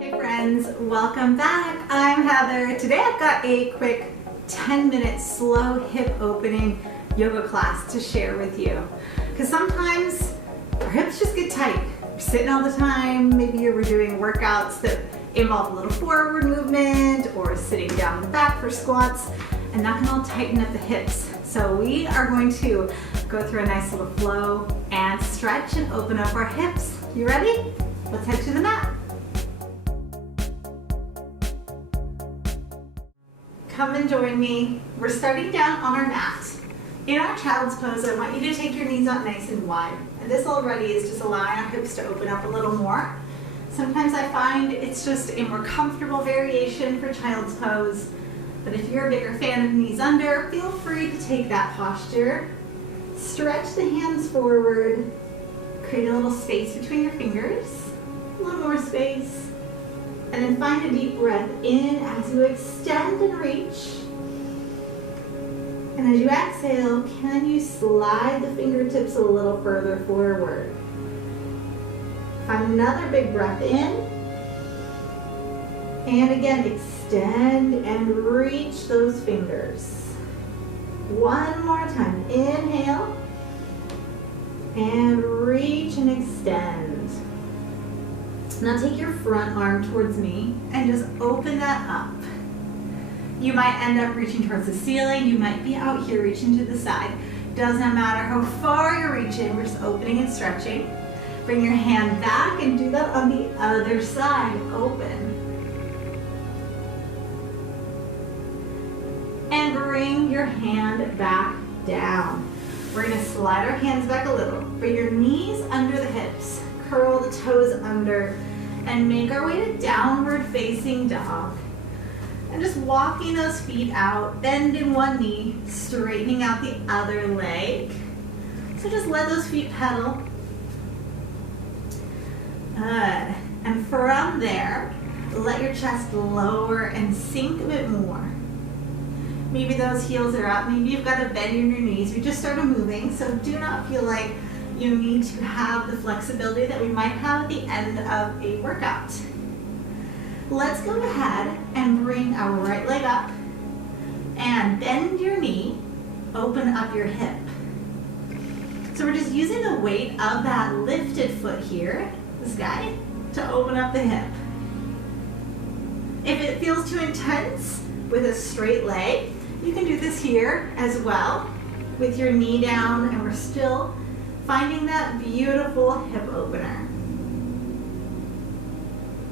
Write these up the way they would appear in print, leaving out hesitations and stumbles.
Hey friends, welcome back. I'm Heather. Today I've got a quick 10-minute slow hip opening yoga class to share with you. Because sometimes our hips just get tight. You're sitting all the time, maybe you were doing workouts that involve a little forward movement or sitting down in the back for squats, and that can all tighten up the hips. So we are going to go through a nice little flow and stretch and open up our hips. You ready? Let's head to the mat. Come and join me. We're starting down on our mat. In our child's pose, I want you to take your knees out nice and wide. And this already is just allowing our hips to open up a little more. Sometimes I find it's just a more comfortable variation for child's pose. But if you're a bigger fan of knees under, feel free to take that posture. Stretch the hands forward. Create a little space between your fingers. A little more space. And then find a deep breath in as you extend and reach. And as you exhale, can you slide the fingertips a little further forward? Find another big breath in. And again, extend and reach those fingers. One more time. Inhale. And reach and extend. Now take your front arm towards me and just open that up. You might end up reaching towards the ceiling. You might be out here reaching to the side. Doesn't matter how far you're reaching. We're just opening and stretching. Bring your hand back and do that on the other side. Open. And bring your hand back down. We're going to slide our hands back a little. Bring your knees under the hips. Curl the toes under. And make our way to downward facing dog. And just walking those feet out, bending one knee, straightening out the other leg. So just let those feet pedal. Good. And from there, let your chest lower and sink a bit more. Maybe those heels are up. Maybe you've got a bend in your knees. We just started moving, so do not feel like you need to have the flexibility that we might have at the end of a workout. Let's go ahead and bring our right leg up and bend your knee, open up your hip. So we're just using the weight of that lifted foot here, this guy, to open up the hip. If it feels too intense with a straight leg, you can do this here as well with your knee down, and we're still finding that beautiful hip opener.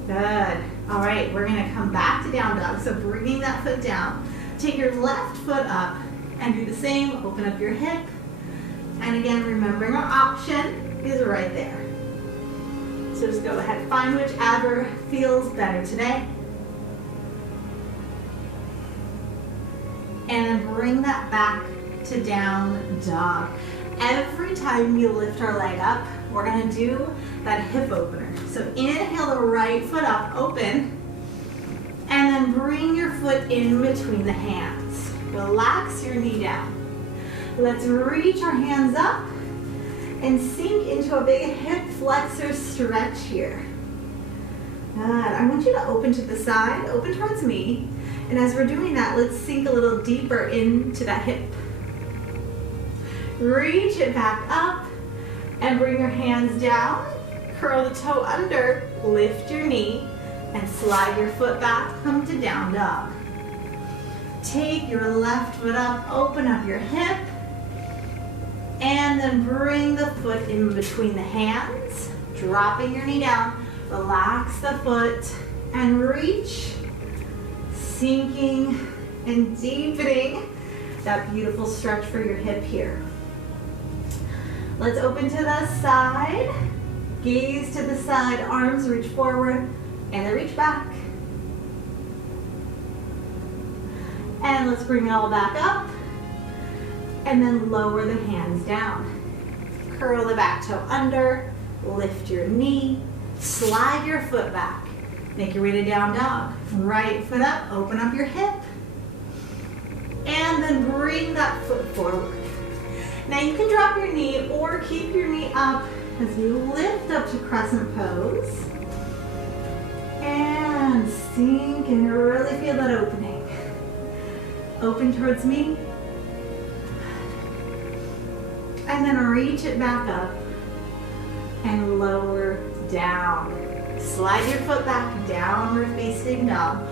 Good. All right, we're going to come back to down dog. So bringing that foot down, take your left foot up and do the same. Open up your hip. And again, remembering our option is right there. So just go ahead, find whichever feels better today. And then bring that back to down dog. Every time we lift our leg up, we're going to do that hip opener. So inhale the right foot up, open, and then bring your foot in between the hands. Relax your knee down. Let's reach our hands up and sink into a big hip flexor stretch here. Good. I want you to open to the side, open towards me. And as we're doing that, let's sink a little deeper into that hip. Reach it back up and bring your hands down. Curl the toe under, lift your knee, and slide your foot back, come to down dog. Take your left foot up, open up your hip, and then bring the foot in between the hands, dropping your knee down. Relax the foot and reach, sinking and deepening that beautiful stretch for your hip here. Let's open to the side, gaze to the side, arms reach forward, and then reach back. And let's bring it all back up, and then lower the hands down. Curl the back toe under, lift your knee, slide your foot back. Make your way to down dog. Right foot up, open up your hip, and then bring that foot forward. Now you can drop your knee or keep your knee up as you lift up to crescent pose. And And sink and really feel that opening. Open towards me. And then reach it back up and lower down. Slide your foot back, downward facing dog.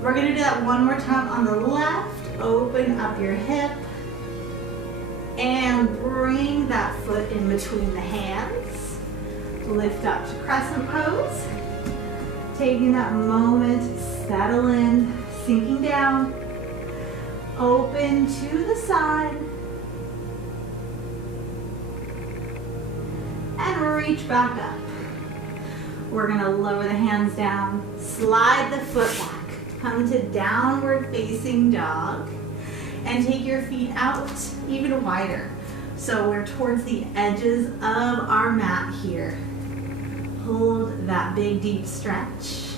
We're gonna do that one more time on the left. Open up your hip and bring that foot in between the hands. Lift up to crescent pose. Taking that moment, settle in, sinking down. Open to the side. And reach back up. We're gonna lower the hands down, slide the foot back. Come to downward facing dog and take your feet out even wider. So we're towards the edges of our mat here. Hold that big deep stretch.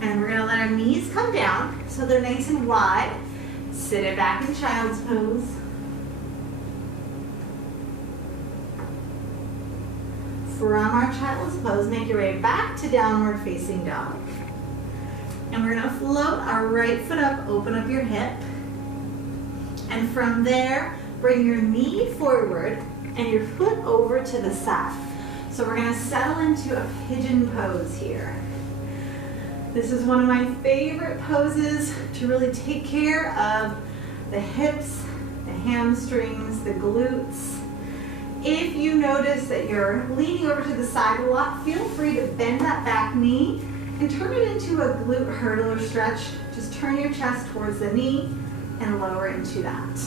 And we're gonna let our knees come down so they're nice and wide. Sit it back in child's pose. From our child's pose, make your way back to downward facing dog. And we're gonna float our right foot up, open up your hip. And from there, bring your knee forward and your foot over to the side. So we're gonna settle into a pigeon pose here. This is one of my favorite poses to really take care of the hips, the hamstrings, the glutes. If you notice that you're leaning over to the side a lot, feel free to bend that back knee and turn it into a glute hurdler stretch. Just turn your chest towards the knee and lower into that.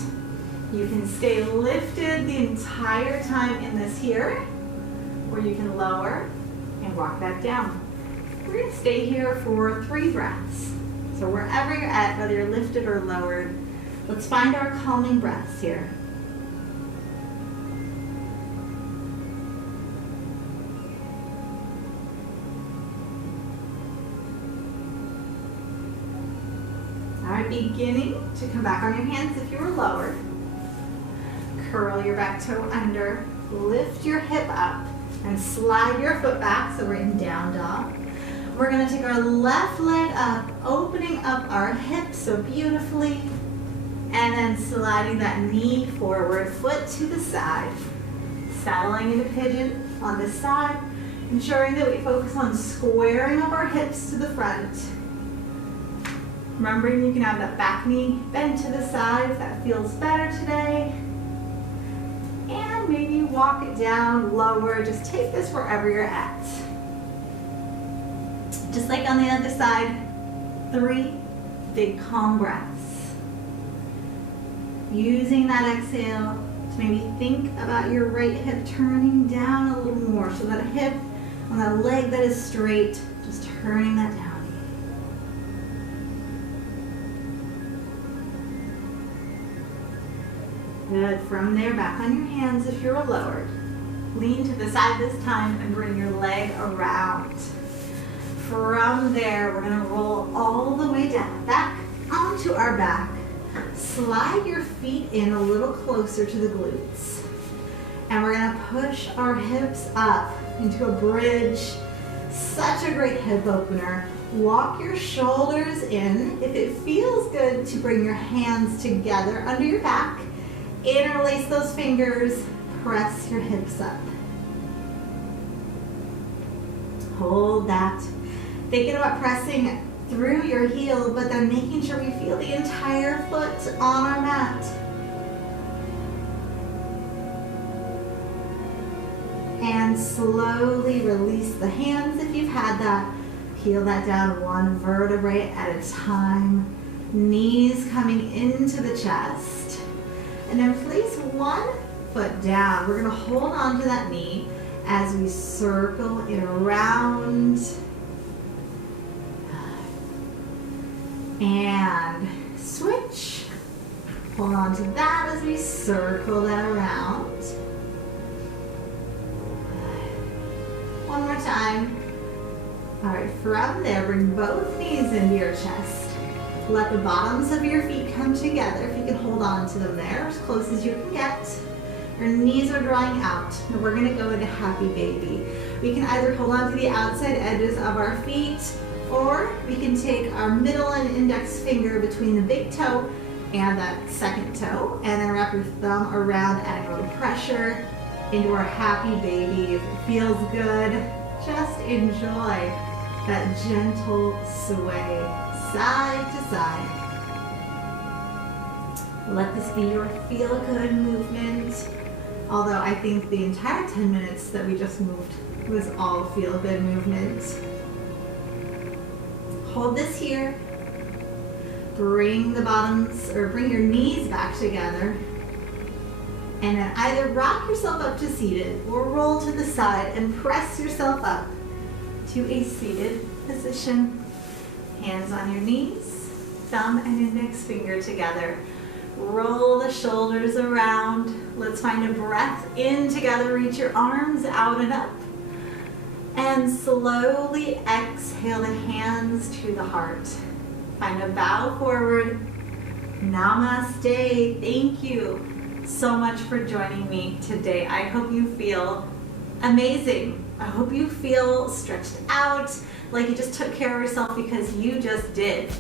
You can stay lifted the entire time in this here, or you can lower and walk back down. We're going to stay here for 3 breaths. So wherever you're at, whether you're lifted or lowered, let's find our calming breaths here. Alright, beginning to come back on your hands if you were lowered. Curl your back toe under, lift your hip up, and slide your foot back, so we're in down dog. We're going to take our left leg up, opening up our hips so beautifully, and then sliding that knee forward, foot to the side, settling into pigeon on this side, ensuring that we focus on squaring up our hips to the front. Remembering you can have that back knee bent to the side if that feels better today. And maybe walk it down, lower, just take this wherever you're at. Just like on the other side, 3 big calm breaths. Using that exhale to maybe think about your right hip turning down a little more, so that hip on that leg that is straight, just turning that down. Good. From there, back on your hands if you're lowered. Lean to the side this time and bring your leg around. From there, we're going to roll all the way down, back onto our back. Slide your feet in a little closer to the glutes. And we're going to push our hips up into a bridge. Such a great hip opener. Walk your shoulders in. If it feels good to bring your hands together under your back, interlace those fingers, press your hips up. Hold that. Thinking about pressing through your heel, but then making sure we feel the entire foot on our mat. And slowly release the hands if you've had that. Peel that down 1 vertebrae at a time. Knees coming into the chest. And then place 1 foot down. We're going to hold on to that knee as we circle it around. And switch. Hold on to that as we circle that around. 1 more time. All right, from there, bring both knees into your chest. Let the bottoms of your feet come together. If you can hold on to them there, as close as you can get. Our knees are drawing out, and we're gonna go into happy baby. We can either hold on to the outside edges of our feet, or we can take our middle and index finger between the big toe and that second toe, and then wrap your thumb around, adding a little pressure into our happy baby. If it feels good, just enjoy that gentle sway, side to side. Let this be your feel-good movement. Although I think the entire 10 minutes that we just moved was all feel-good movement. Hold this here. Bring bring your knees back together. And then either rock yourself up to seated or roll to the side and press yourself up to a seated position. Hands on your knees, thumb and index finger together. Roll the shoulders around. Let's find a breath in together. Reach your arms out and up. And slowly exhale the hands to the heart. Find a bow forward. Namaste. Thank you so much for joining me today. I hope you feel amazing. I hope you feel stretched out, like you just took care of yourself, because you just did.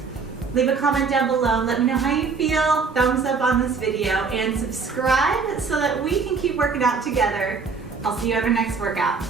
Leave a comment down below. Let me know how you feel. Thumbs up on this video and subscribe so that we can keep working out together. I'll see you at our next workout.